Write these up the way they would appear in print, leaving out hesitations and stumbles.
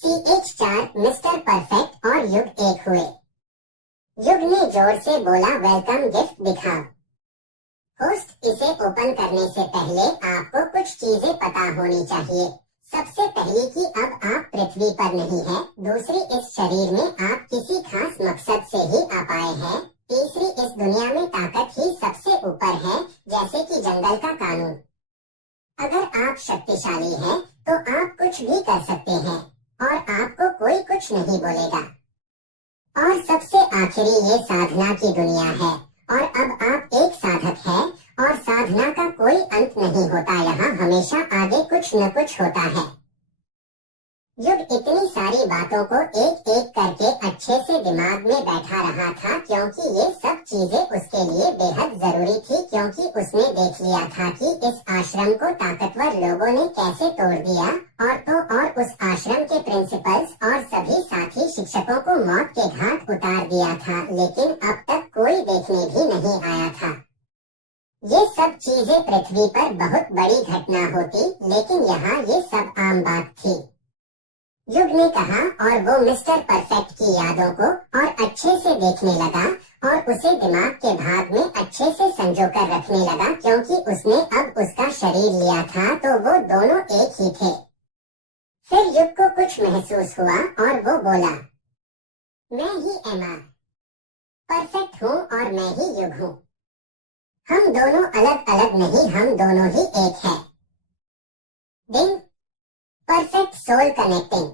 CH4 mister perfect और युग एक हुए। युग ने जोर से बोला, वेलकम गिफ्ट दिखाओ। होस्ट इसे ओपन करने से पहले आपको कुछ चीजें पता होनी चाहिए। सबसे पहली कि अब आप पृथ्वी पर नहीं हैं। दूसरी, इस शरीर में आप किसी खास मकसद से ही आ पाए हैं। तीसरी, इस दुनिया में ताकत ही सबसे ऊपर है, जैसे कि जंगल का कानून। अगर आप शक्तिशाली हैं, तो आप कुछ भी कर सकते हैं और आपको कोई कुछ नहीं बोलेगा। और सबसे आखिरी, ये साधना की दुनिया है और अब आप एक साधक हैं और साधना का कोई अंत नहीं होता। यहाँ हमेशा आगे कुछ न कुछ होता है। युग इतनी सारी बातों को एक एक करके अच्छे से दिमाग में बैठा रहा था, क्योंकि ये सब चीजें उसके लिए बेहद जरूरी थी, क्योंकि उसने देख लिया था कि इस आश्रम को ताकतवर लोगों ने कैसे तोड़ दिया और उस आश्रम के प्रिंसिपल्स और सभी साथी शिक्षकों को मौत के घाट उतार दिया था, लेकिन अब तक कोई देखने भी नहीं आया था। ये सब चीजें पृथ्वी पर बहुत बड़ी घटना होती, लेकिन यहाँ ये सब आम बात थी। युग ने कहा और वो मिस्टर परफेक्ट की यादों को और अच्छे से देखने लगा और उसे दिमाग के भाग में अच्छे से संजो कर रखने लगा, क्योंकि उसने अब उसका शरीर लिया था तो वो दोनों एक ही थे। फिर युग को कुछ महसूस हुआ और वो बोला, मैं ही एमा परफेक्ट हूँ और मैं ही युग हूँ। हम दोनों अलग अलग नहीं, हम दोनों ही एक है। डिंग, परफेक्ट सोल कनेक्टिंग।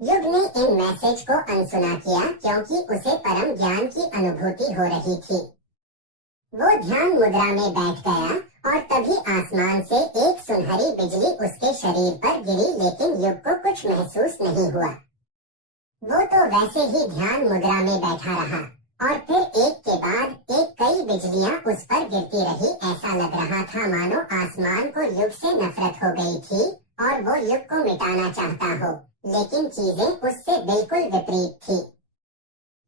युग ने इन मैसेज को अनसुना किया, क्योंकि उसे परम ज्ञान की अनुभूति हो रही थी। वो ध्यान मुद्रा में बैठ गया और तभी आसमान से एक सुनहरी बिजली उसके शरीर पर गिरी, लेकिन युग को कुछ महसूस नहीं हुआ। वो तो वैसे ही ध्यान मुद्रा में बैठा रहा और फिर एक के बाद एक कई बिजलियां उस पर गिरती रही। ऐसा लग रहा था मानो आसमान को युग से नफरत हो गई थी और वो युग को मिटाना चाहता हो, लेकिन चीजें उससे बिल्कुल विपरीत थी।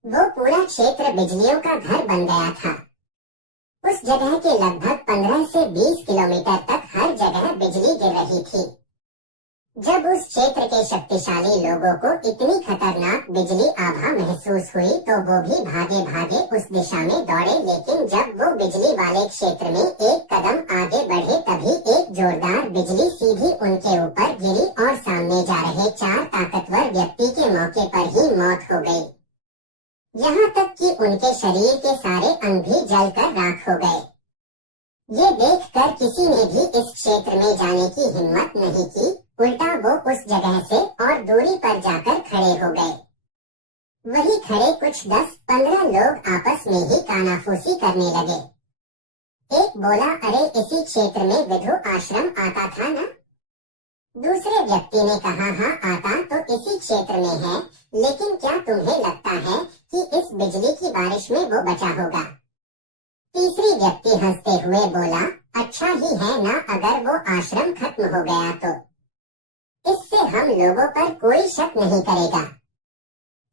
वो पूरा क्षेत्र बिजलियों का घर बन गया था। उस जगह के लगभग 15 से 20 किलोमीटर तक हर जगह बिजली गिर रही थी। जब उस क्षेत्र के शक्तिशाली लोगों को इतनी खतरनाक बिजली आभा महसूस हुई, तो वो भी भागे भागे उस दिशा में दौड़े, लेकिन जब वो बिजली वाले क्षेत्र में एक कदम आगे बढ़े, तभी एक जोरदार बिजली सीधी उनके ऊपर गिरी और सामने जा रहे 4 ताकतवर व्यक्ति के मौके पर ही मौत हो गई। यहाँ तक कि उनके शरीर के सारे अंग भी जलकर राख हो गए। ये देखकर किसी ने भी इस क्षेत्र में जाने की हिम्मत नहीं की, उल्टा वो उस जगह से और दूरी पर जाकर खड़े हो गए। वही खड़े कुछ 10-15 लोग आपस में ही कानाफूसी करने लगे। एक बोला, अरे इसी क्षेत्र में विधु आश्रम आता था ना? दूसरे व्यक्ति ने कहा, हाँ आता तो इसी क्षेत्र में है, लेकिन क्या तुम्हें लगता है कि इस बिजली की बारिश में वो बचा होगा? तीसरी व्यक्ति हंसते हुए बोला, अच्छा ही है ना अगर वो आश्रम खत्म हो गया तो। इससे हम लोगों पर कोई शक नहीं करेगा।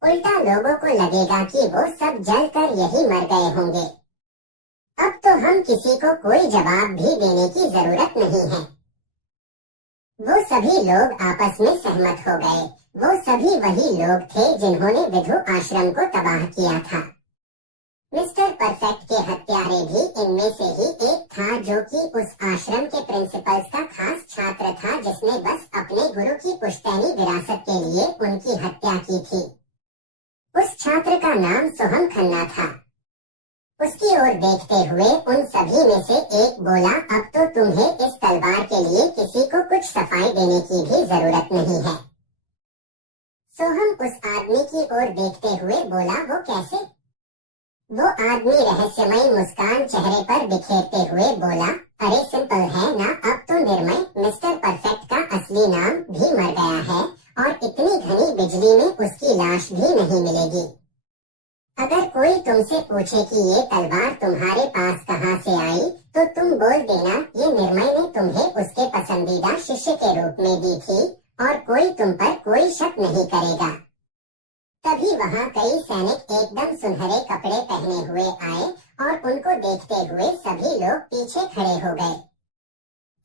उल्टा लोगों को लगेगा कि वो सब जलकर यही मर गए होंगे। अब तो हम किसी को कोई जवाब भी देने की जरूरत नहीं है। वो सभी लोग आपस में सहमत हो गए। वो सभी वही लोग थे जिन्होंने विधु आश्रम को तबाह किया था। मिस्टर परफेक्ट के हत्यारे भी इनमें से ही एक था, जो कि उस आश्रम के प्रिंसिपल्स का खास छात्र था, जिसने बस अपने गुरु की पुश्तैनी विरासत के लिए उनकी हत्या की थी। उस छात्र का नाम सोहम खन्ना था। उसकी ओर देखते हुए उन सभी में से एक बोला, अब तो तुम्हें इस तलवार के लिए किसी को कुछ सफाई देने की भी जरूरत नहीं है। सोहम उस आदमी की ओर देखते हुए बोला, वो कैसे? वो आदमी रहस्यमयी मुस्कान चेहरे पर बिखेरते हुए बोला, अरे सिंपल है ना, अब तो निर्मय मिस्टर परफेक्ट का असली नाम भी मर गया है और इतनी घनी बिजली में उसकी लाश भी नहीं मिलेगी। अगर कोई तुमसे पूछे कि ये तलवार तुम्हारे पास कहाँ से आई, तो तुम बोल देना ये निर्मय ने तुम्हें उसके पसंदीदा शिष्य के रूप में दी थी और कोई तुम पर कोई शक नहीं करेगा। तभी वहाँ कई सैनिक एकदम सुनहरे कपड़े पहने हुए आए और उनको देखते हुए सभी लोग पीछे खड़े हो गए।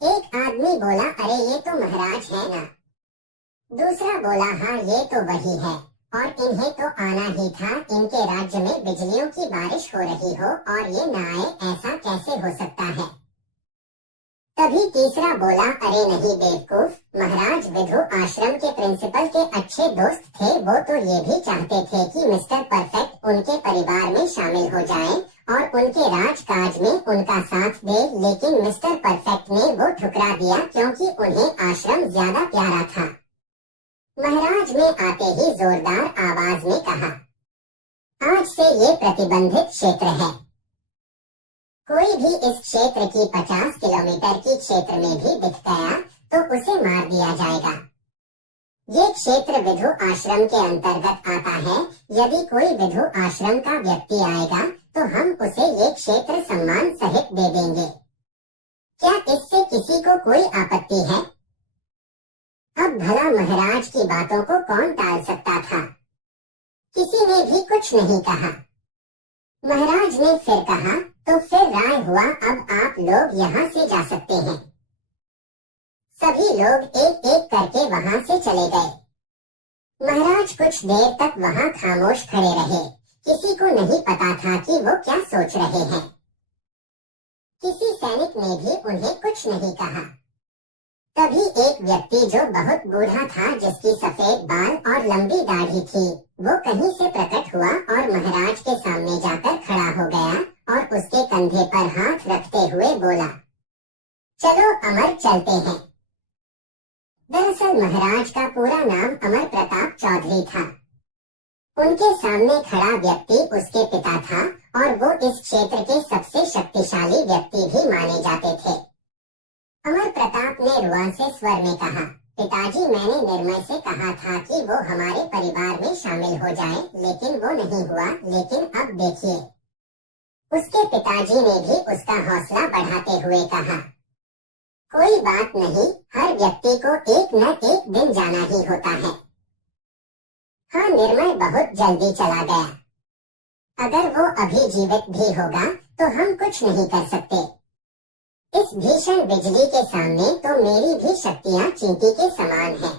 एक आदमी बोला, अरे ये तो महाराज है ना? दूसरा बोला, हाँ ये तो वही है, और इन्हें तो आना ही था। इनके राज्य में बिजलियों की बारिश हो रही हो और ये न आए, ऐसा कैसे हो सकता है। तभी तीसरा बोला, अरे नहीं बेवकूफ, महाराज विधु आश्रम के प्रिंसिपल के अच्छे दोस्त थे। वो तो ये भी चाहते थे कि मिस्टर परफेक्ट उनके परिवार में शामिल हो जाएं और उनके राजकाज में उनका साथ दे, लेकिन मिस्टर परफेक्ट ने वो ठुकरा दिया क्योंकि उन्हें आश्रम ज्यादा प्यारा था। महाराज ने आते ही जोरदार आवाज में कहा, आज से ये प्रतिबंधित क्षेत्र है। कोई भी इस क्षेत्र की 50 किलोमीटर की क्षेत्र में भी दिख गया तो उसे मार दिया जाएगा। ये क्षेत्र विधु आश्रम के अंतर्गत आता है। यदि कोई विधु आश्रम का व्यक्ति आएगा तो हम उसे ये क्षेत्र सम्मान सहित दे देंगे। क्या इससे किसी को कोई आपत्ति है? अब भला महाराज की बातों को कौन टाल सकता था? किसी ने भी कुछ नहीं कहा। महाराज ने फिर कहा, तो फिर राय हुआ, अब आप लोग यहाँ से जा सकते हैं। सभी लोग एक एक करके वहाँ से चले गए। महाराज कुछ देर तक वहाँ खामोश खड़े रहे। किसी को नहीं पता था कि वो क्या सोच रहे हैं। किसी सैनिक ने भी उन्हें कुछ नहीं कहा। तभी एक व्यक्ति जो बहुत बूढ़ा था, जिसकी सफेद बाल और लंबी दाढ़ी थी, वो कहीं से प्रकट हुआ और महाराज के सामने जाकर खड़ा हो गया और उसके कंधे पर हाथ रखते हुए बोला, चलो अमर चलते हैं। दरअसल महाराज का पूरा नाम अमर प्रताप चौधरी था। उनके सामने खड़ा व्यक्ति उसके पिता था और वो इस क्षेत्र के सबसे शक्तिशाली व्यक्ति भी माने जाते थे। अमर प्रताप ने रुआंसे स्वर में कहा, पिताजी, मैंने निर्मय से कहा था कि वो हमारे परिवार में शामिल हो जाए, लेकिन वो नहीं हुआ। लेकिन अब देखिए। उसके पिताजी ने भी उसका हौसला बढ़ाते हुए कहा, कोई बात नहीं, हर व्यक्ति को एक न एक दिन जाना ही होता है। हाँ, निर्मय बहुत जल्दी चला गया। अगर वो अभी जीवित भी होगा तो हम कुछ नहीं कर सकते। इस भीषण बिजली के सामने तो मेरी भी शक्तियाँ चींटी के समान हैं।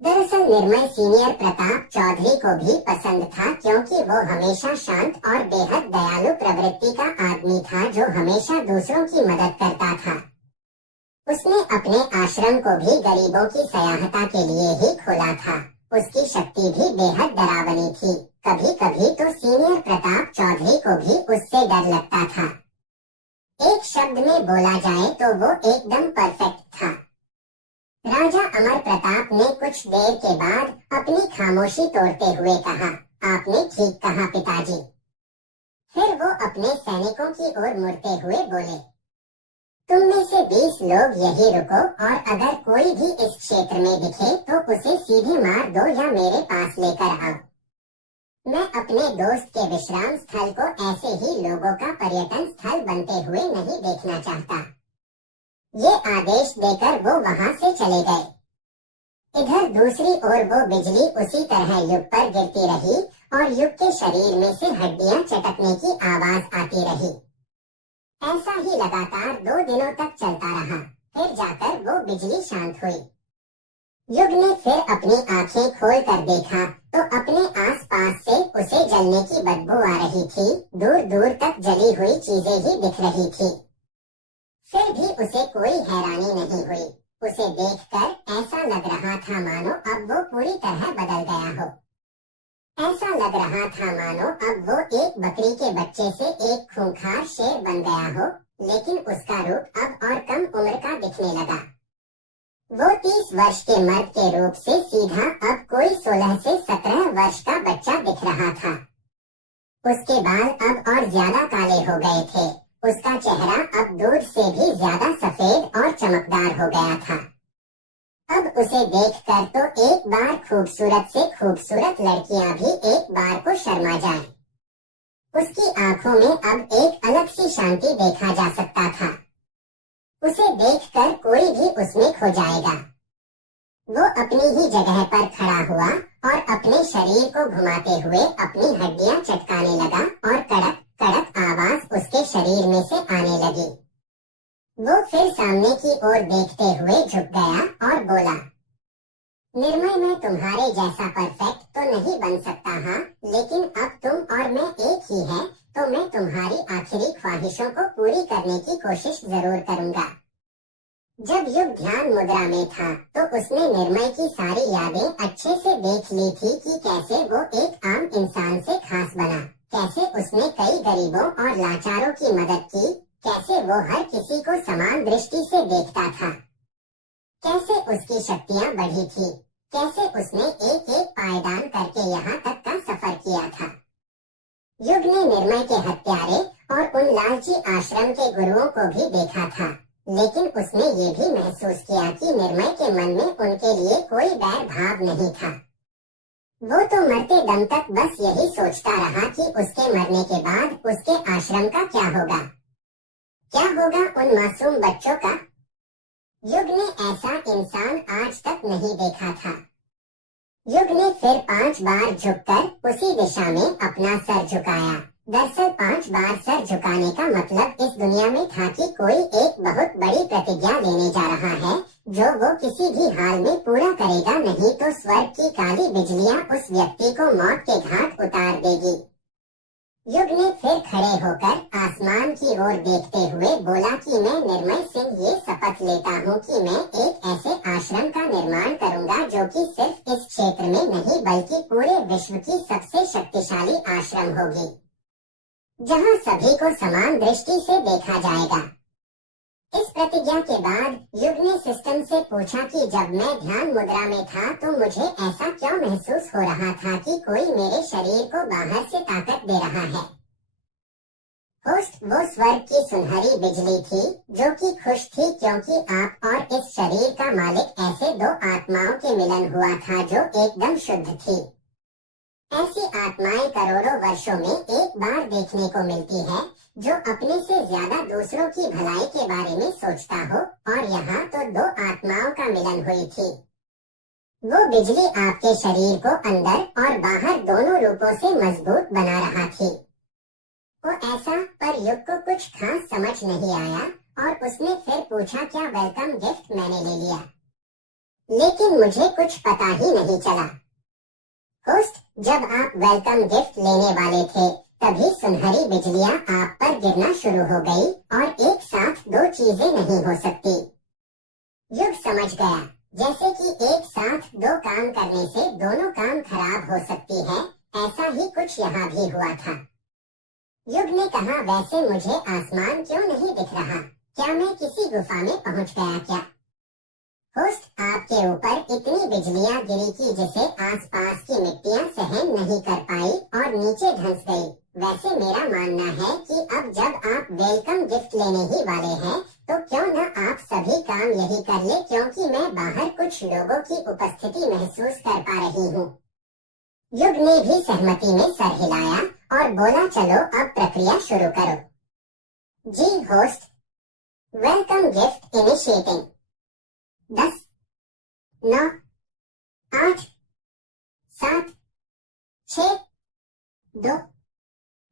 दरअसल निर्मय सीनियर प्रताप चौधरी को भी पसंद था, क्योंकि वो हमेशा शांत और बेहद दयालु प्रवृत्ति का आदमी था, जो हमेशा दूसरों की मदद करता था। उसने अपने आश्रम को भी गरीबों की सहायता के लिए ही खोला था। उसकी शक्ति भी बेहद डरावनी थी। कभी कभी तो सीनियर प्रताप चौधरी को भी उससे डर लगता था। एक शब्द में बोला जाए तो वो एकदम परफेक्ट था। राजा अमर प्रताप ने कुछ देर के बाद अपनी खामोशी तोड़ते हुए कहा, आपने ठीक कहा पिताजी। फिर वो अपने सैनिकों की ओर मुड़ते हुए बोले, तुम में से 20 लोग यही रुको और अगर कोई भी इस क्षेत्र में दिखे तो उसे सीधे मार दो या मेरे पास लेकर आओ। मैं अपने दोस्त के विश्राम स्थल को ऐसे ही लोगों का पर्यटन स्थल बनते हुए नहीं देखना चाहता। ये आदेश देकर वो वहाँ से चले गए। इधर दूसरी ओर वो बिजली उसी तरह युग पर गिरती रही और युग के शरीर में से हड्डियां चटकने की आवाज आती रही। ऐसा ही लगातार 2 दिनों तक चलता रहा। फिर जाकर वो बिजली शांत हुई। युग ने फिर अपनी आंखें खोल कर देखा तो अपने आसपास से उसे जलने की बदबू आ रही थी। दूर दूर तक जली हुई चीजें ही दिख रही थी। फिर भी उसे कोई हैरानी नहीं हुई। उसे देखकर ऐसा लग रहा था मानो अब वो पूरी तरह बदल गया हो। ऐसा लग रहा था मानो अब वो एक बकरी के बच्चे से एक खूंखार शेर बन गया हो, लेकिन उसका रूप अब और कम उम्र का दिखने लगा। वो 30 वर्ष के मर्द के रूप से सीधा अब कोई 16 से 17 वर्ष का बच्चा दिख रहा था। उसके बाल अब और ज्यादा काले हो गए थे। उसका चेहरा अब दूर से भी ज्यादा सफेद और चमकदार हो गया था। अब उसे देखकर तो एक बार खूबसूरत से खूबसूरत लड़कियां भी एक बार को शर्मा जाएं। उसकी आंखों में अब एक अलग सी शांति देखा जा सकता था। उसे देखकर कोई भी उसमें खो जाएगा। वो अपनी ही जगह पर खड़ा हुआ और अपने शरीर को घुमाते हुए अपनी हड्डियां चटकाने लगा और कड़क कड़क आवाज उसके शरीर में से आने लगी। वो फिर सामने की ओर देखते हुए झुक गया और बोला, निर्मय मैं तुम्हारे जैसा परफेक्ट तो नहीं बन सकता, हाँ, लेकिन अब तुम और मैं एक ही है, तो मैं तुम्हारी आखिरी ख्वाहिशों को पूरी करने की कोशिश जरूर करूंगा। जब युग ध्यान मुद्रा में था तो उसने निर्मय की सारी यादें अच्छे से देख ली थी कि कैसे वो एक आम इंसान से खास बना, कैसे उसने कई गरीबों और लाचारों की मदद की, कैसे वो हर किसी को समान दृष्टि से देखता था, कैसे उसकी शक्तियां बढ़ी थी, कैसे उसने एक एक पायदान करके यहाँ तक का सफर किया था। युग ने निर्मय के हत्यारे और उन लालची आश्रम के गुरुओं को भी देखा था, लेकिन उसने ये भी महसूस किया कि निर्मय के मन में उनके लिए कोई बैर भाव नहीं था। वो तो मरते दम तक बस यही सोचता रहा कि उसके मरने के बाद उसके आश्रम का क्या होगा, क्या होगा उन मासूम बच्चों का। युग ने ऐसा इंसान आज तक नहीं देखा था। युग ने फिर 5 बार झुककर उसी दिशा में अपना सर झुकाया। दरअसल 5 बार सर झुकाने का मतलब इस दुनिया में था कि कोई एक बहुत बड़ी प्रतिज्ञा लेने जा रहा है जो वो किसी भी हाल में पूरा करेगा, नहीं तो स्वर्ग की काली बिजलियां उस व्यक्ति को मौत के घाट उतार देगी। युग ने फिर खड़े होकर आसमान की ओर देखते हुए बोला कि मैं निर्मय सिंह ये शपथ लेता हूँ कि मैं एक ऐसे आश्रम का निर्माण करूंगा जो कि सिर्फ इस क्षेत्र में नहीं बल्कि पूरे विश्व की सबसे शक्तिशाली आश्रम होगी, जहाँ सभी को समान दृष्टि से देखा जाएगा। इस प्रतिज्ञा के बाद युग ने सिस्टम से पूछा कि जब मैं ध्यान मुद्रा में था तो मुझे ऐसा क्यों महसूस हो रहा था कि कोई मेरे शरीर को बाहर से ताकत दे रहा है। होस्ट वो स्वर्ग की सुनहरी बिजली थी जो कि खुश थी क्योंकि आप और इस शरीर का मालिक ऐसे 2 आत्माओं के मिलन हुआ था जो एकदम शुद्ध थी। ऐसी आत्माएं करोड़ों वर्षों में एक बार देखने को मिलती है जो अपने से ज्यादा दूसरों की भलाई के बारे में सोचता हो, और यहाँ तो 2 आत्माओं का मिलन हुई थी। वो बिजली आपके शरीर को अंदर और बाहर दोनों रूपों से मजबूत बना रहा थी। वो ऐसा, पर युग को कुछ खास समझ नहीं आया और उसने फिर पूछा क्या वेलकम गिफ्ट मैंने ले लिया, लेकिन मुझे कुछ पता ही नहीं चला। होस्ट, जब आप वेलकम गिफ्ट लेने वाले थे तभी सुनहरी बिजलियां आप पर गिरना शुरू हो गई और एक साथ 2 चीजें नहीं हो सकती। युग समझ गया जैसे कि एक साथ 2 काम करने से दोनों काम खराब हो सकती है, ऐसा ही कुछ यहाँ भी हुआ था। युग ने कहा वैसे मुझे आसमान क्यों नहीं दिख रहा, क्या मैं किसी गुफा में पहुँच गया क्या। होस्ट, आपके ऊपर इतनी बिजलियां गिरी कि जिसे आसपास की मिट्टियां सहन नहीं कर पाई और नीचे धंस गई। वैसे मेरा मानना है कि अब जब आप वेलकम गिफ्ट लेने ही वाले हैं तो क्यों न आप सभी काम यही कर ले, क्योंकि मैं बाहर कुछ लोगों की उपस्थिति महसूस कर पा रही हूँ। युग ने भी सहमति में सर हिलाया और बोला चलो अब प्रक्रिया शुरू करो। जी होस्ट, वेलकम गिफ्ट इनिशिएटिंग। 10, 9, 8, 7, 6, 2,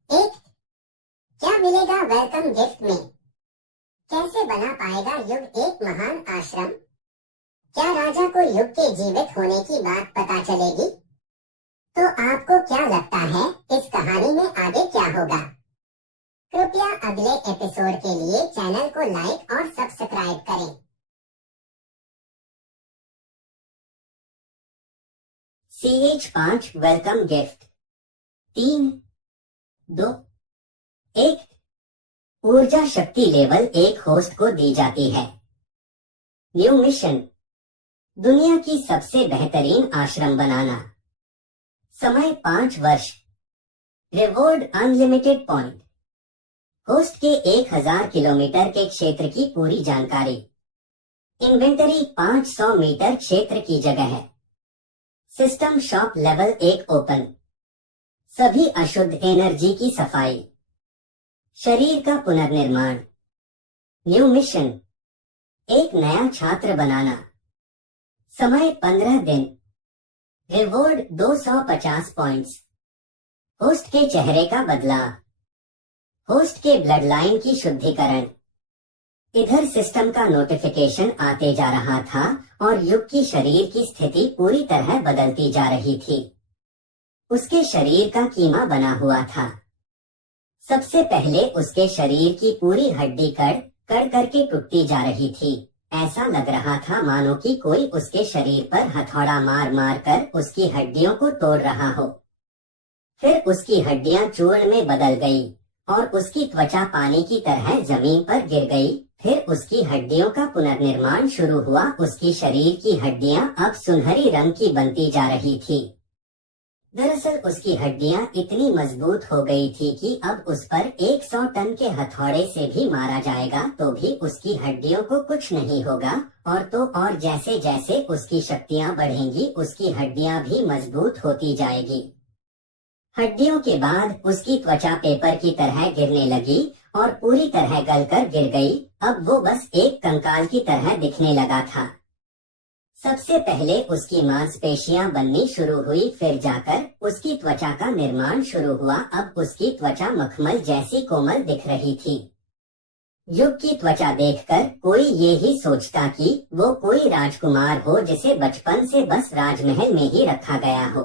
1। क्या मिलेगा वेलकम गिफ्ट में? कैसे बना पाएगा युग एक महान आश्रम? क्या राजा को युग के जीवित होने की बात पता चलेगी? तो आपको क्या लगता है इस कहानी में आगे क्या होगा? कृपया अगले एपिसोड के लिए चैनल को लाइक और सब्सक्राइब करें। CH5 welcome gift. 3, 2, 1। ऊर्जा शक्ति लेवल 1 होस्ट को दी जाती है। न्यू मिशन, दुनिया की सबसे बेहतरीन आश्रम बनाना। समय 5 वर्ष। Reward unlimited point. होस्ट के 1000 किलोमीटर के क्षेत्र की पूरी जानकारी। इन्वेंटरी 500 मीटर क्षेत्र की जगह है। System shop level 1 open. सभी अशुद्ध एनर्जी की सफाई। शरीर का पुनर्निर्माण। न्यू मिशन, एक नया छात्र बनाना। समय 15 दिन। Reward 250 points. होस्ट के चेहरे का बदलाव। होस्ट के ब्लड लाइन की शुद्धिकरण। इधर सिस्टम का नोटिफिकेशन आते जा रहा था और युग की शरीर की स्थिति पूरी तरह बदलती जा रही थी। उसके शरीर का कीमा बना हुआ था। सबसे पहले उसके शरीर की पूरी हड्डी कड़ कड़ करके टूटती जा रही थी। ऐसा लग रहा था मानो कि कोई उसके शरीर पर हथौड़ा मार मार कर उसकी हड्डियों को तोड़ रहा हो। फिर उसकी हड्डियां चूर्ण में बदल गई और उसकी त्वचा पानी की तरह जमीन पर गिर गई। फिर उसकी हड्डियों का पुनर्निर्माण शुरू हुआ। उसकी शरीर की हड्डियां अब सुनहरी रंग की बनती जा रही थी। दरअसल उसकी हड्डियां इतनी मजबूत हो गई थी कि अब उस पर 100 टन के हथौड़े से भी मारा जाएगा तो भी उसकी हड्डियों को कुछ नहीं होगा। और तो और जैसे जैसे उसकी शक्तियां बढ़ेंगी उसकी हड्डियां भी मजबूत होती जाएगी। हड्डियों के बाद उसकी त्वचा पेपर की तरह गिरने लगी और पूरी तरह गलकर गिर गई। अब वो बस एक कंकाल की तरह दिखने लगा था। सबसे पहले उसकी मांसपेशियां बननी शुरू हुई, फिर जाकर उसकी त्वचा का निर्माण शुरू हुआ। अब उसकी त्वचा मखमल जैसी कोमल दिख रही थी। युग की त्वचा देखकर कोई ये ही सोचता कि वो कोई राजकुमार हो जिसे बचपन से बस राजमहल में ही रखा गया हो।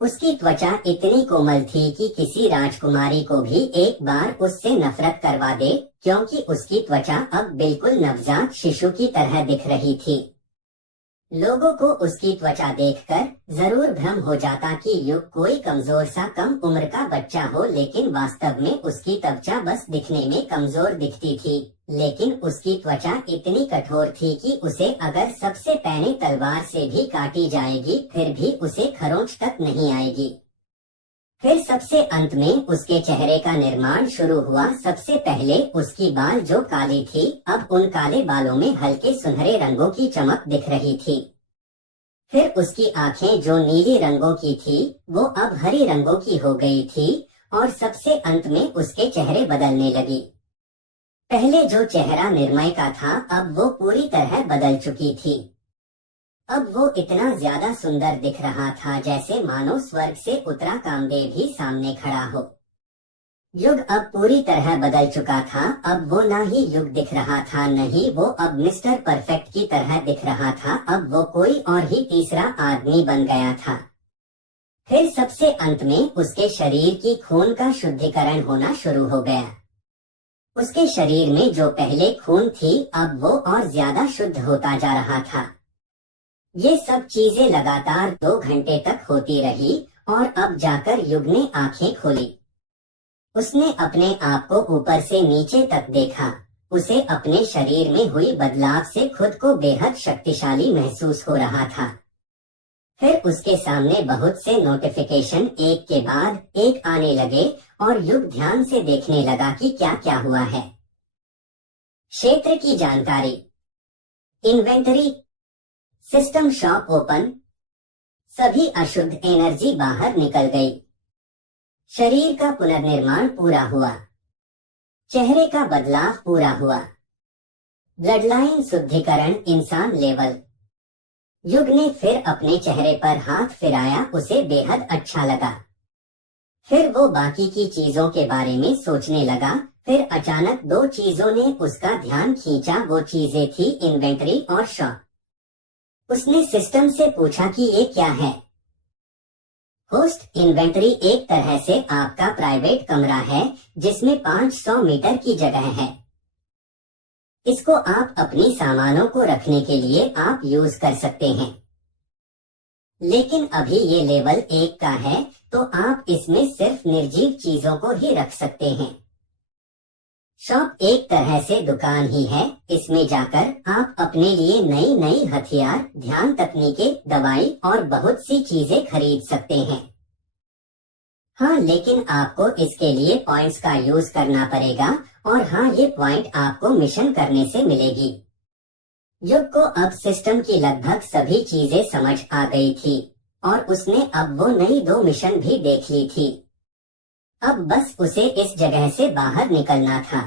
उसकी त्वचा इतनी कोमल थी कि किसी राजकुमारी को भी एक बार उससे नफरत करवा दे, क्योंकि उसकी त्वचा अब बिल्कुल नवजात शिशु की तरह दिख रही थी। लोगों को उसकी त्वचा देखकर जरूर भ्रम हो जाता कि युग कोई कमजोर सा कम उम्र का बच्चा हो, लेकिन वास्तव में उसकी त्वचा बस दिखने में कमजोर दिखती थी। लेकिन उसकी त्वचा इतनी कठोर थी कि उसे अगर सबसे पैनी तलवार से भी काटी जाएगी फिर भी उसे खरोंच तक नहीं आएगी। फिर सबसे अंत में उसके चेहरे का निर्माण शुरू हुआ। सबसे पहले उसकी बाल जो काली थी, अब उन काले बालों में हल्के सुनहरे रंगों की चमक दिख रही थी। फिर उसकी आंखें जो नीली रंगों की थी वो अब हरी रंगों की हो गई थी। और सबसे अंत में उसके चेहरे बदलने लगी। पहले जो चेहरा निर्मय का था अब वो पूरी तरह बदल चुकी थी। अब वो इतना ज्यादा सुंदर दिख रहा था जैसे मानो स्वर्ग से उतरा कामदेव ही सामने खड़ा हो। युग अब पूरी तरह बदल चुका था। अब वो ना ही युग दिख रहा था, न ही वो अब मिस्टर परफेक्ट की तरह दिख रहा था। अब वो कोई और ही तीसरा आदमी बन गया था। फिर सबसे अंत में उसके शरीर की खून का शुद्धिकरण होना शुरू हो गया। उसके शरीर में जो पहले खून थी अब वो और ज्यादा शुद्ध होता जा रहा था। ये सब चीजें लगातार 2 घंटे तक होती रही और अब जाकर युग ने आंखें खोली। उसने अपने आप को ऊपर से नीचे तक देखा। उसे अपने शरीर में हुई बदलाव से खुद को बेहद शक्तिशाली महसूस हो रहा था। फिर उसके सामने बहुत से नोटिफिकेशन एक के बाद एक आने लगे और युग ध्यान से देखने लगा कि क्या क्या हुआ है। क्षेत्र की जानकारी, इन्वेंटरी, सिस्टम शॉप ओपन, सभी अशुद्ध एनर्जी बाहर निकल गई। शरीर का पुनर्निर्माण पूरा हुआ। चेहरे का बदलाव पूरा हुआ। ब्लड लाइन शुद्धिकरण इंसान लेवल। युग ने फिर अपने चेहरे पर हाथ फिराया, उसे बेहद अच्छा लगा। फिर वो बाकी की चीजों के बारे में सोचने लगा। फिर अचानक 2 चीजों ने उसका ध्यान खींचा। वो चीजें थी इन्वेंटरी और शॉप। उसने सिस्टम से पूछा कि ये क्या है। होस्ट, इन्वेंटरी एक तरह से आपका प्राइवेट कमरा है जिसमें 500 मीटर की जगह है। इसको आप अपनी सामानों को रखने के लिए आप यूज कर सकते हैं। लेकिन अभी ये लेवल 1 का है तो आप इसमें सिर्फ निर्जीव चीजों को ही रख सकते हैं। शॉप एक तरह से दुकान ही है। इसमें जाकर आप अपने लिए नई नई हथियार, ध्यान तकनीकें, दवाई और बहुत सी चीजें खरीद सकते हैं। हाँ, लेकिन आपको इसके लिए पॉइंट्स का यूज करना पड़ेगा और हाँ, ये पॉइंट आपको मिशन करने से मिलेगी। युग को अब सिस्टम की लगभग सभी चीजें समझ आ गई थी और उसने अब वो नई 2 मिशन भी देख ली थी। अब बस उसे इस जगह से बाहर निकलना था।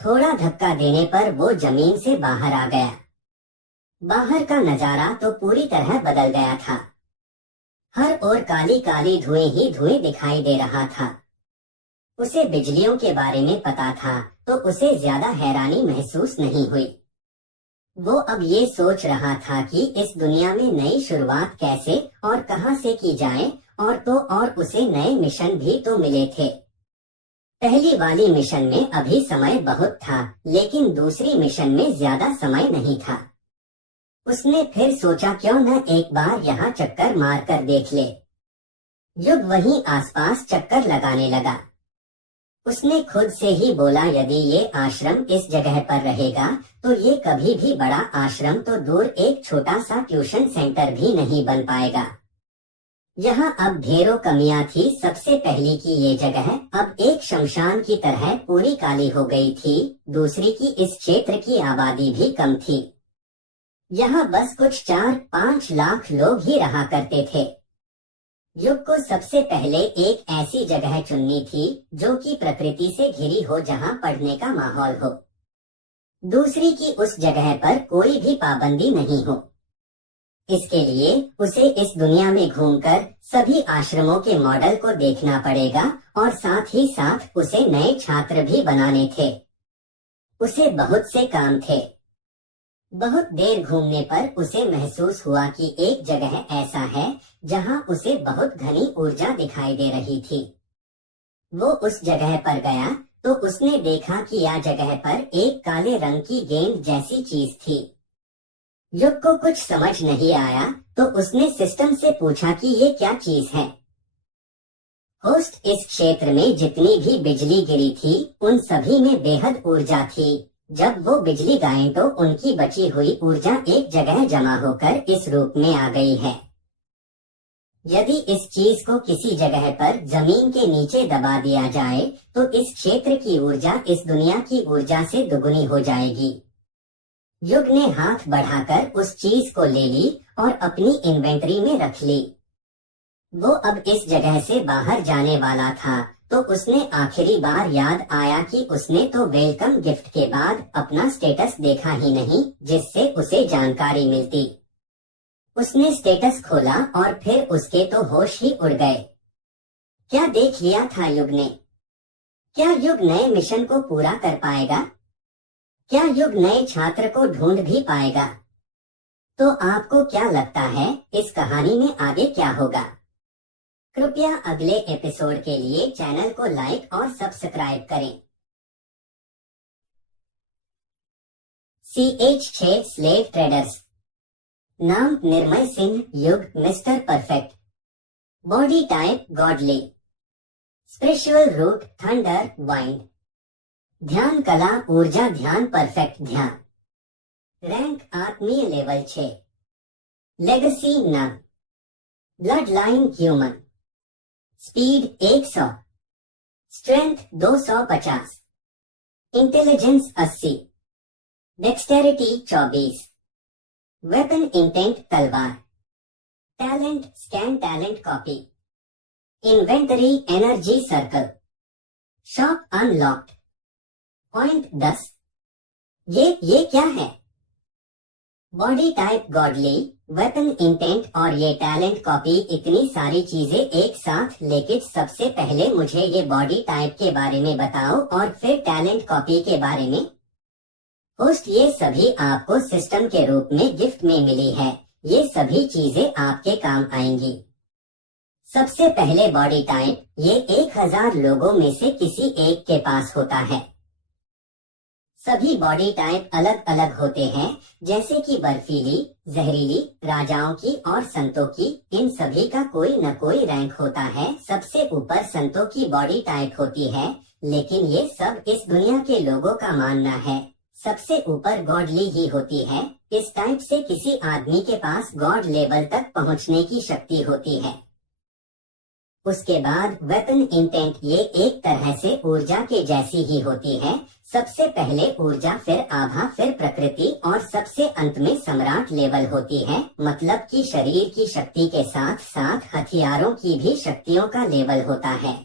थोड़ा धक्का देने पर वो जमीन से बाहर आ गया। बाहर का नजारा तो पूरी तरह बदल गया था। हर ओर काली काली धुएं ही धुएं दिखाई दे रहा था। उसे बिजलियों के बारे में पता था, तो उसे ज्यादा हैरानी महसूस नहीं हुई। वो अब ये सोच रहा था कि इस दुनिया में नई शुरुआत कैसे और कहां से की जाए, और उसे नए मिशन भी तो मिले थे। पहली वाली मिशन में अभी समय बहुत था, लेकिन दूसरी मिशन में ज्यादा समय नहीं था। उसने फिर सोचा क्यों न एक बार यहाँ चक्कर मार कर देख ले। युग वहीं आसपास चक्कर लगाने लगा। उसने खुद से ही बोला, यदि ये आश्रम इस जगह पर रहेगा तो ये कभी भी बड़ा आश्रम तो दूर एक छोटा सा ट्यूशन सेंटर भी नहीं बन पाएगा। यहाँ अब ढेरों कमियां थी। सबसे पहली की ये जगह अब एक शमशान की तरह पूरी काली हो गई थी। दूसरी की इस क्षेत्र की आबादी भी कम थी। यहाँ बस कुछ 4-5 लाख लोग ही रहा करते थे। युग को सबसे पहले एक ऐसी जगह चुननी थी जो कि प्रकृति से घिरी हो, जहाँ पढ़ने का माहौल हो। दूसरी की उस जगह पर कोई भी पाबंदी नहीं हो। इसके लिए उसे इस दुनिया में घूमकर सभी आश्रमों के मॉडल को देखना पड़ेगा और साथ ही साथ उसे नए छात्र भी बनाने थे। उसे बहुत से काम थे। बहुत देर घूमने पर उसे महसूस हुआ कि एक जगह ऐसा है जहां उसे बहुत घनी ऊर्जा दिखाई दे रही थी। वो उस जगह पर गया तो उसने देखा कि यह जगह पर एक काले रंग की गेंद जैसी चीज थी। युग को कुछ समझ नहीं आया तो उसने सिस्टम से पूछा कि ये क्या चीज है। होस्ट, इस क्षेत्र में जितनी भी बिजली गिरी थी उन सभी में बेहद ऊर्जा थी। जब वो बिजली गायें तो उनकी बची हुई ऊर्जा एक जगह जमा होकर इस रूप में आ गई है। यदि इस चीज को किसी जगह पर जमीन के नीचे दबा दिया जाए तो इस क्षेत्र की ऊर्जा इस दुनिया की ऊर्जा से दुगुनी हो जाएगी। युग ने हाथ बढ़ाकर उस चीज को ले ली और अपनी इन्वेंटरी में रख ली। वो अब इस जगह से बाहर जाने वाला था तो उसने आखिरी बार याद आया कि उसने तो वेलकम गिफ्ट के बाद अपना स्टेटस देखा ही नहीं, जिससे उसे जानकारी मिलती। उसने स्टेटस खोला और फिर उसके तो होश ही उड़ गए। क्या देख लिया था युग ने? क्या युग नए मिशन को पूरा कर पाएगा? क्या युग नए छात्र को ढूंढ भी पाएगा? तो आपको क्या लगता है इस कहानी में आगे क्या होगा? कृपया अगले एपिसोड के लिए चैनल को लाइक और सब्सक्राइब करें। CH6 slave traders. नाम निर्मय सिंह, युग mister perfect, body type godly, spiritual root thunder wind, ध्यान कला ऊर्जा ध्यान परफेक्ट ध्यान, रैंक आत्मीय level 6, legacy none, blood line human, speed 100, strength 250, intelligence 80, dexterity 24, weapon intent तलवार, talent scan talent copy, inventory energy circle, shop unlocked, point 10। ये क्या है? Body type godly, weapon intent और ये टैलेंट कॉपी, इतनी सारी चीजें एक साथ। लेकिन सबसे पहले मुझे ये बॉडी टाइप के बारे में बताओ और फिर टैलेंट कॉपी के बारे में। होस्ट, ये सभी आपको सिस्टम के रूप में गिफ्ट में मिली है। ये सभी चीजें आपके काम आएंगी। सबसे पहले बॉडी टाइप, ये 1000 लोगों में से किसी एक के पास होता है। सभी बॉडी टाइप अलग अलग होते हैं, जैसे कि बर्फीली, जहरीली, राजाओं की और संतों की। इन सभी का कोई न कोई रैंक होता है। सबसे ऊपर संतों की बॉडी टाइप होती है, लेकिन ये सब इस दुनिया के लोगों का मानना है। सबसे ऊपर गॉडली ही होती है। इस टाइप से किसी आदमी के पास गॉड लेवल तक पहुंचने की शक्ति होती है। उसके बाद वेपन इंटेंट, ये एक तरह से ऊर्जा के जैसी ही होती है। सबसे पहले ऊर्जा, फिर आभा, फिर प्रकृति और सबसे अंत में सम्राट लेवल होती है। मतलब कि शरीर की शक्ति के साथ साथ हथियारों की भी शक्तियों का लेवल होता है।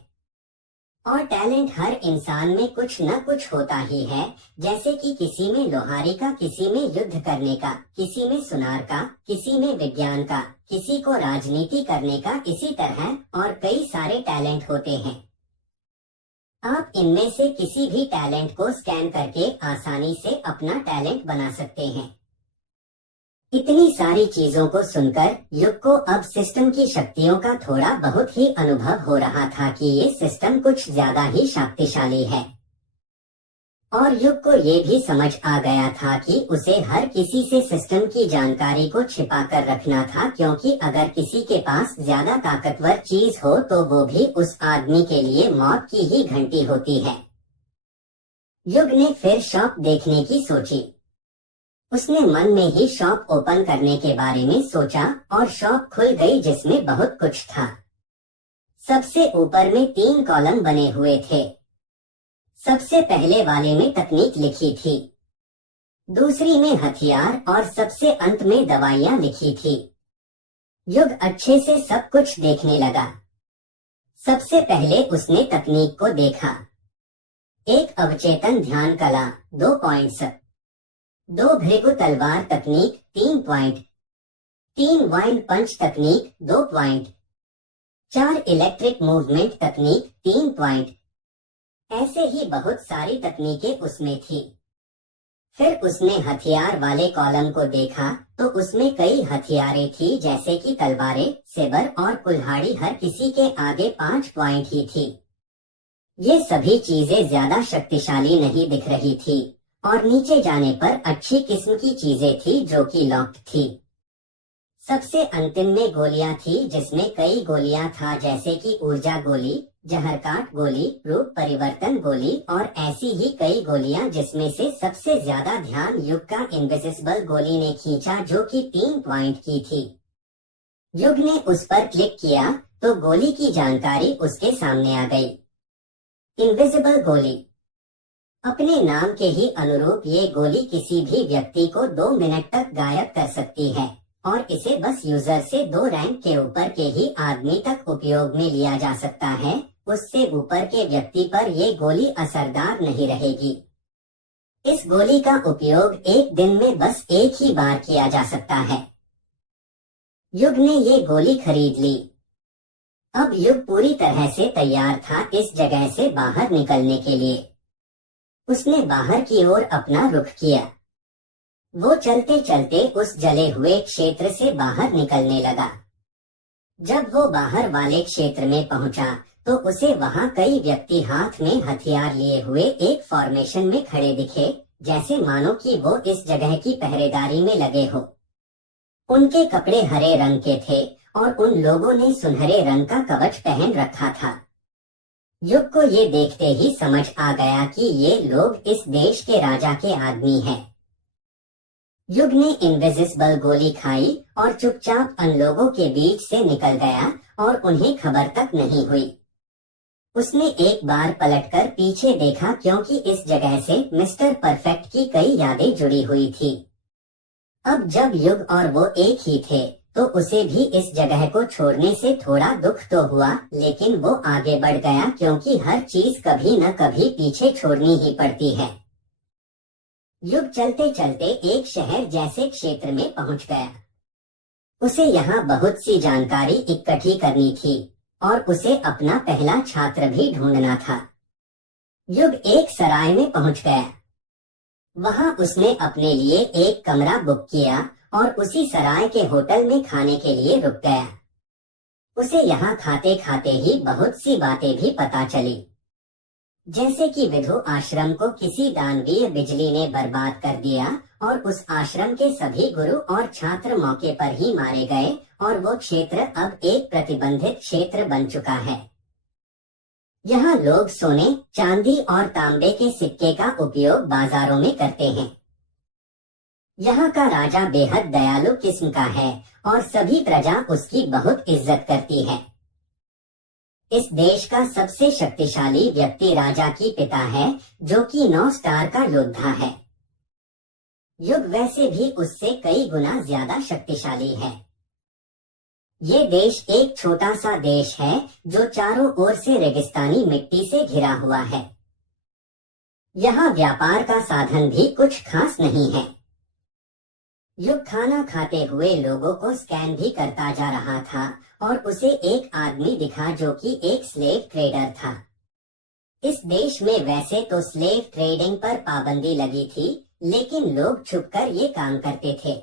और टैलेंट हर इंसान में कुछ न कुछ होता ही है, जैसे कि किसी में लोहारी का, किसी में युद्ध करने का, किसी में सुनार का, किसी में विज्ञान का, किसी को राजनीति करने का, इसी तरह और कई सारे टैलेंट होते हैं। आप इनमें से किसी भी टैलेंट को स्कैन करके आसानी से अपना टैलेंट बना सकते हैं। इतनी सारी चीजों को सुनकर युग को अब सिस्टम की शक्तियों का थोड़ा बहुत ही अनुभव हो रहा था कि ये सिस्टम कुछ ज्यादा ही शक्तिशाली है। और युग को ये भी समझ आ गया था कि उसे हर किसी से सिस्टम की जानकारी को छिपा कर रखना था, क्योंकि अगर किसी के पास ज्यादा ताकतवर चीज हो तो वो भी उस आदमी के लिए मौत की ही घंटी होती है। युग ने फिर शॉप देखने की सोची। उसने मन में ही शॉप ओपन करने के बारे में सोचा और शॉप खुल गई जिसमें बहुत कुछ था। सबसे ऊपर में 3 कॉलम बने हुए थे। सबसे पहले वाले में तकनीक लिखी थी, दूसरी में हथियार और सबसे अंत में दवाइयां लिखी थी। युग अच्छे से सब कुछ देखने लगा। सबसे पहले उसने तकनीक को देखा। 1 अवचेतन ध्यान कला 2 पॉइंट्स, 2 भृगु तलवार तकनीक 3 पॉइंट, 3 वाइल्ड पंच तकनीक 2 पॉइंट, 4 इलेक्ट्रिक मूवमेंट तकनीक 3 पॉइंट। ऐसे ही बहुत सारी तकनीकें उसमें थी। फिर उसने हथियार वाले कॉलम को देखा तो उसमें कई हथियारें थी, जैसे कि तलवारें, सेबर और कुल्हाड़ी। हर किसी के आगे 5 पॉइंट ही थी। ये सभी चीजें ज्यादा शक्तिशाली नहीं दिख रही थी और नीचे जाने पर अच्छी किस्म की चीजें थी जो कि लॉक्ड थी। सबसे अंतिम में गोलियां थी, जिसमें कई गोलियां था, जैसे कि ऊर्जा गोली, जहरकाट गोली, रूप परिवर्तन गोली और ऐसी ही कई गोलियां, जिसमें से सबसे ज्यादा ध्यान युग का इनविजिबल गोली ने खींचा जो कि 3 पॉइंट की थी। युग ने उस पर क्लिक किया तो गोली की जानकारी उसके सामने आ गई। इनविजिबल गोली। अपने नाम के ही अनुरूप ये गोली किसी भी व्यक्ति को 2 मिनट तक गायब कर सकती है और इसे बस यूजर से 2 रैंक के ऊपर के ही आदमी तक उपयोग में लिया जा सकता है। उससे ऊपर के व्यक्ति पर ये गोली असरदार नहीं रहेगी। इस गोली का उपयोग एक दिन में बस एक ही बार किया जा सकता है। युग ने ये गोली खरीद ली। अब युग पूरी तरह से तैयार था इस जगह से बाहर निकलने के लिए। उसने बाहर की ओर अपना रुख किया। वो चलते चलते उस जले हुए क्षेत्र से बाहर निकलने लगा। जब वो बाहर वाले क्षेत्र में पहुंचा तो उसे वहां कई व्यक्ति हाथ में हथियार लिए हुए एक फॉर्मेशन में खड़े दिखे, जैसे मानो कि वो इस जगह की पहरेदारी में लगे हो। उनके कपड़े हरे रंग के थे और उन लोगों ने सुनहरे रंग का कवच पहन रखा था। युग को ये देखते ही समझ आ गया कि ये लोग इस देश के राजा के आदमी हैं। युग ने इनविजिबल गोली खाई और चुपचाप उन लोगों के बीच से निकल गया और उन्हें खबर तक नहीं हुई। उसने एक बार पलटकर पीछे देखा, क्योंकि इस जगह से मिस्टर परफेक्ट की कई यादें जुड़ी हुई थी। अब जब युग और वो एक ही थे तो उसे भी इस जगह को छोड़ने से थोड़ा दुख तो हुआ, लेकिन वो आगे बढ़ गया, क्योंकि हर चीज कभी न कभी पीछे छोड़नी ही पड़ती है। युग चलते चलते एक शहर जैसे क्षेत्र में पहुंच गया। उसे यहाँ बहुत सी जानकारी इकट्ठी करनी थी और उसे अपना पहला छात्र भी ढूंढना था। युग एक सराय में पहुंच गया। वहां उसने अपने लिए एक कमरा बुक किया और उसी सराय के होटल में खाने के लिए रुक गया। उसे यहाँ खाते खाते ही बहुत सी बातें भी पता चली, जैसे कि विधु आश्रम को किसी दानवीय बिजली ने बर्बाद कर दिया और उस आश्रम के सभी गुरु और छात्र मौके पर ही मारे गए और वो क्षेत्र अब एक प्रतिबंधित क्षेत्र बन चुका है। यहाँ लोग सोने, चांदी और तांबे के सिक्के का उपयोग बाजारों में करते हैं। यहाँ का राजा बेहद दयालु किस्म का है और सभी प्रजा उसकी बहुत इज्जत करती है। इस देश का सबसे शक्तिशाली व्यक्ति राजा की पिता है, जो कि 9 स्टार का योद्धा है। युग वैसे भी उससे कई गुना ज्यादा शक्तिशाली है। ये देश एक छोटा सा देश है जो चारों ओर से रेगिस्तानी मिट्टी से घिरा हुआ है। यहाँ व्यापार का साधन भी कुछ खास नहीं है। युग खाना खाते हुए लोगों को स्कैन भी करता जा रहा था और उसे एक आदमी दिखा जो कि एक स्लेव ट्रेडर था। इस देश में वैसे तो स्लेव ट्रेडिंग पर पाबंदी लगी थी, लेकिन लोग छुपकर ये काम करते थे।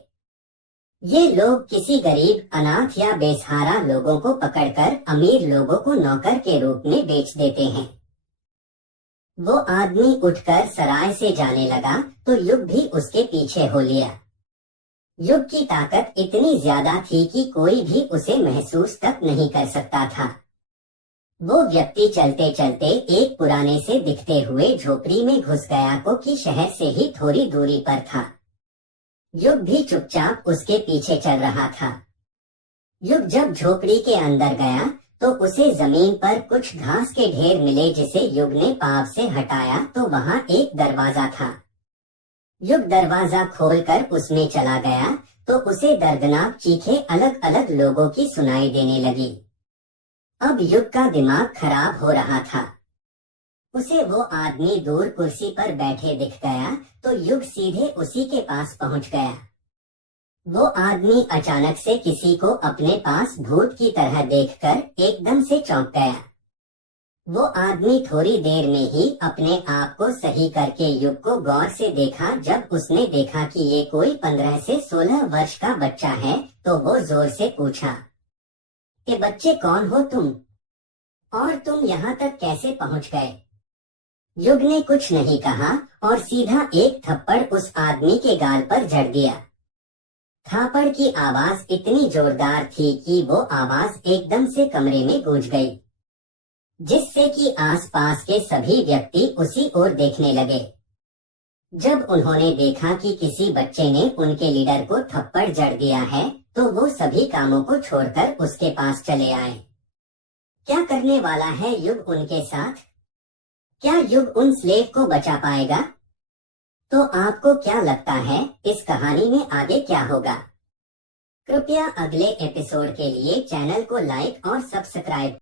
ये लोग किसी गरीब, अनाथ या बेसहारा लोगों को पकड़कर अमीर लोगों को नौकर के रूप में बेच देते हैं। वो आदमी उठकर सराय से जाने लगा तो युग भी उसके पीछे हो लिया। युग की ताकत इतनी ज्यादा थी कि कोई भी उसे महसूस तक नहीं कर सकता था। वो व्यक्ति चलते चलते एक पुराने से दिखते हुए झोपड़ी में घुस गया कि शहर से ही थोड़ी दूरी पर था। युग भी चुपचाप उसके पीछे चल रहा था। युग जब झोपड़ी के अंदर गया तो उसे जमीन पर कुछ घास के ढेर मिले, जिसे युग ने पाँव से हटाया तो वहाँ एक दरवाजा था। युग दरवाजा खोलकर उसमें चला गया तो उसे दर्दनाक चीखें अलग अलग लोगों की सुनाई देने लगी। अब युग का दिमाग खराब हो रहा था। उसे वो आदमी दूर कुर्सी पर बैठे दिख गया तो युग सीधे उसी के पास पहुंच गया। वो आदमी अचानक से किसी को अपने पास भूत की तरह देखकर एकदम से चौंक गया। वो आदमी थोड़ी देर में ही अपने आप को सही करके युग को गौर से देखा। जब उसने देखा कि ये कोई 15 से 16 वर्ष का बच्चा है तो वो जोर से पूछा, "ये बच्चे कौन हो तुम? और तुम यहाँ तक कैसे पहुँच गए?" युग ने कुछ नहीं कहा और सीधा एक थप्पड़ उस आदमी के गाल पर जड़ दिया। थप्पड़ की आवाज इतनी जोरदार थी कि वो आवाज एकदम से कमरे में गूंज गई, जिससे कि आसपास के सभी व्यक्ति उसी ओर देखने लगे। जब उन्होंने देखा कि किसी बच्चे ने उनके लीडर को थप्पड़ जड़ दिया है तो वो सभी कामों को छोड़कर उसके पास चले आए। क्या करने वाला है युग उनके साथ? क्या युग उन स्लेव को बचा पाएगा? तो आपको क्या लगता है इस कहानी में आगे क्या होगा? कृपया अगले एपिसोड के लिए चैनल को लाइक और सब्सक्राइब